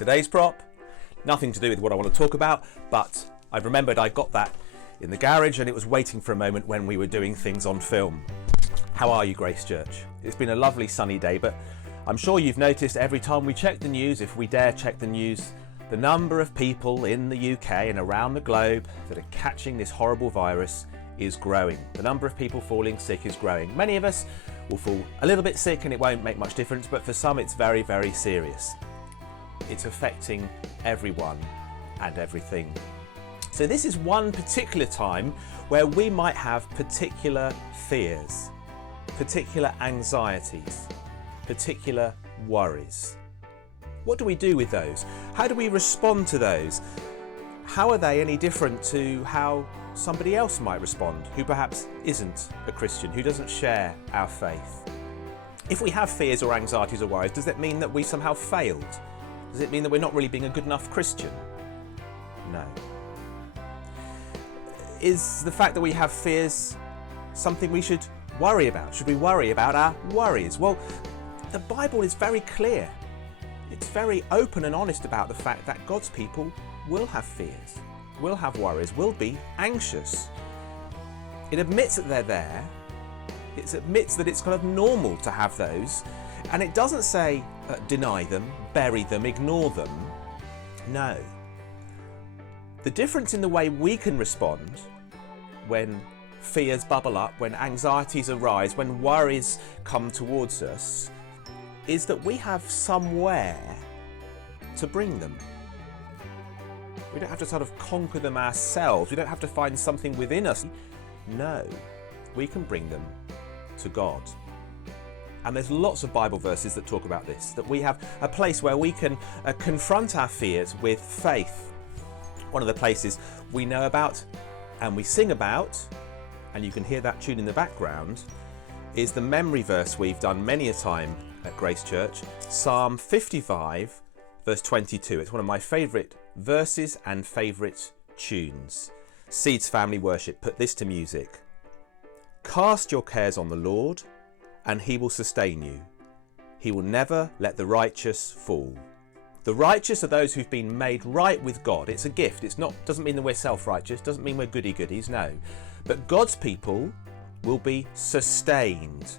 Today's prop, nothing to do with what I want to talk about, but I've remembered I got that in the garage and it was waiting for a moment when we were doing things on film. How are you, Grace Church? It's been a lovely sunny day, but I'm sure you've noticed every time we check the news, if we dare check the news, the number of people in the UK and around the globe that are catching this horrible virus is growing. The number of people falling sick is growing. Many of us will fall a little bit sick and it won't make much difference, but for some it's very, very serious. It's affecting everyone and everything. So this is one particular time where we might have particular fears, particular anxieties, particular worries. What do we do with those? How do we respond to those? How are they any different to how somebody else might respond who perhaps isn't a Christian, who doesn't share our faith? If we have fears or anxieties or worries, does that mean that we somehow failed? Does it mean that we're not really being a good enough Christian? No. Is the fact that we have fears something we should worry about? Should we worry about our worries? Well, the Bible is very clear. It's very open and honest about the fact that God's people will have fears, will have worries, will be anxious. It admits that they're there. It admits that it's kind of normal to have those. And it doesn't say deny them, bury them, ignore them. No. The difference in the way we can respond when fears bubble up, when anxieties arise, when worries come towards us, is that we have somewhere to bring them. We don't have to sort of conquer them ourselves. We don't have to find something within us. No, we can bring them to God. And there's lots of Bible verses that talk about this, that we have a place where we can confront our fears with faith. One of the places we know about and we sing about, and you can hear that tune in the background, is the memory verse we've done many a time at Grace Church, Psalm 55, verse 22. It's one of my favourite verses and favourite tunes. Seeds Family Worship put this to music. Cast your cares on the Lord, and he will sustain you. He will never let the righteous fall. The righteous are those who've been made right with God. It's a gift. Doesn't mean that we're self-righteous, doesn't mean we're goody-goodies, no. But God's people will be sustained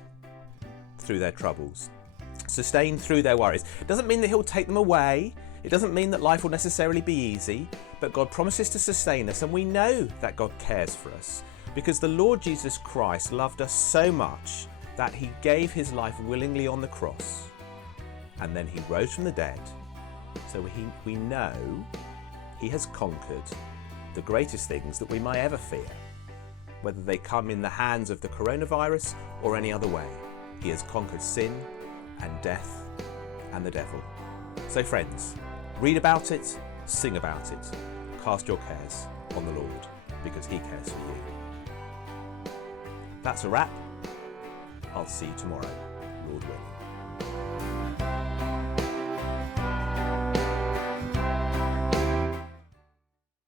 through their troubles, sustained through their worries. It doesn't mean that he'll take them away. It doesn't mean that life will necessarily be easy, but God promises to sustain us, and we know that God cares for us because the Lord Jesus Christ loved us so much that he gave his life willingly on the cross, and then he rose from the dead. So we know he has conquered the greatest things that we might ever fear, whether they come in the hands of the coronavirus or any other way. He has conquered sin and death and the devil. So friends, read about it, sing about it, cast your cares on the Lord because he cares for you. That's a wrap. I'll see you tomorrow, Lord willing.